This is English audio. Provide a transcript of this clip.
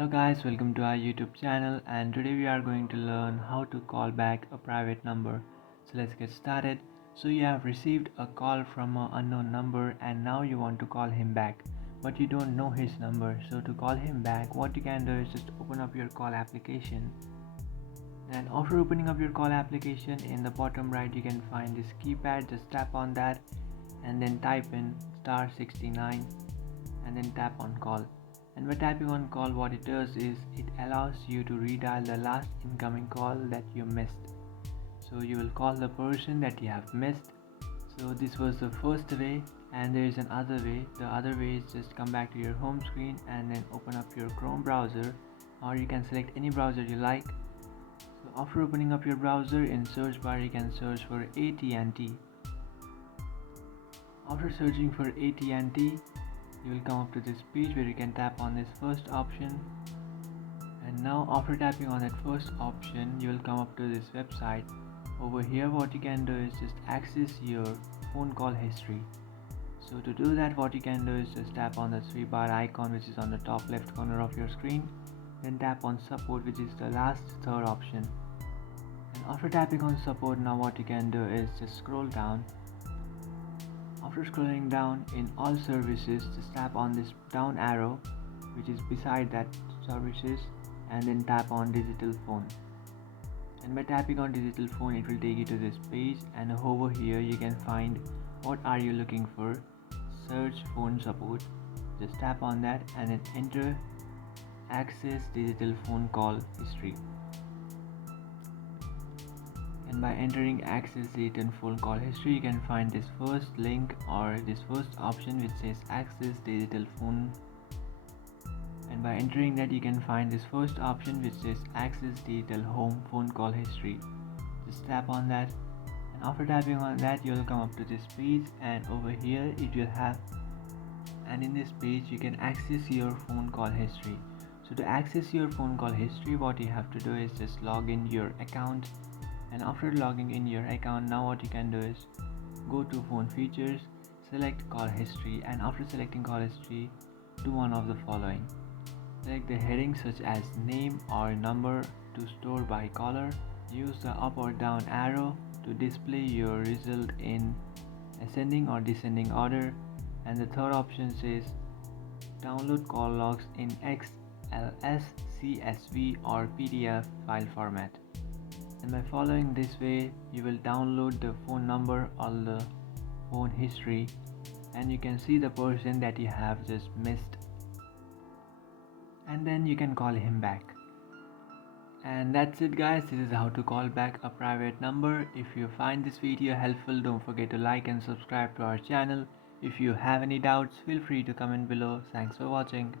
Hello guys, welcome to our YouTube channel, and today we are going to learn how to call back a private number. So let's get started. So you have received a call from an unknown number and now you want to call him back, but you don't know his number. So to call him back, what you can do is just open up your call application, and after opening up your call application, in the bottom right you can find this keypad. Just tap on that and then type in *69 and then tap on call. And by tapping on call, what it does is it allows you to redial the last incoming call that you missed. So you will call the person that you have missed. So this was the first way, and there is another way. The other way is just come back to your home screen and then open up your Chrome browser, or you can select any browser you like. So after opening up your browser, in search bar you can search for AT&T. After searching for AT&T, you will come up to this page where you can tap on this first option, and now after tapping on that first option you will come up to this website. Over here what you can do is just access your phone call history. So to do that, what you can do is just tap on the 3-bar icon which is on the top left corner of your screen, then tap on support, which is the last third option. And after tapping on support, now what you can do is just scroll down. After scrolling down, in all services, just tap on this down arrow which is beside that services, and then tap on digital phone. And by tapping on digital phone, it will take you to this page, and over here you can find what are you looking for, search phone support. Just tap on that and then enter access digital phone call history. And by entering access digital phone call history, you can find this first link or this first option which says access digital phone. And by entering that, you can find this first option which says access digital home phone call history. Just tap on that, and after tapping on that you will come up to this page, and over here it will have, and in this page you can access your phone call history. So to access your phone call history, what you have to do is just log in your account. And after logging in your account, now what you can do is go to phone features, select call history, and after selecting call history, do one of the following. Select the heading such as name or number to store by caller. Use the up or down arrow to display your result in ascending or descending order. And the third option says download call logs in XLS, CSV or PDF file format. And by following this way, you will download the phone number or the phone history, and you can see the person that you have just missed, and then you can call him back. And that's it guys, this is how to call back a private number. If you find this video helpful, don't forget to like and subscribe to our channel. If you have any doubts, feel free to comment below. Thanks for watching.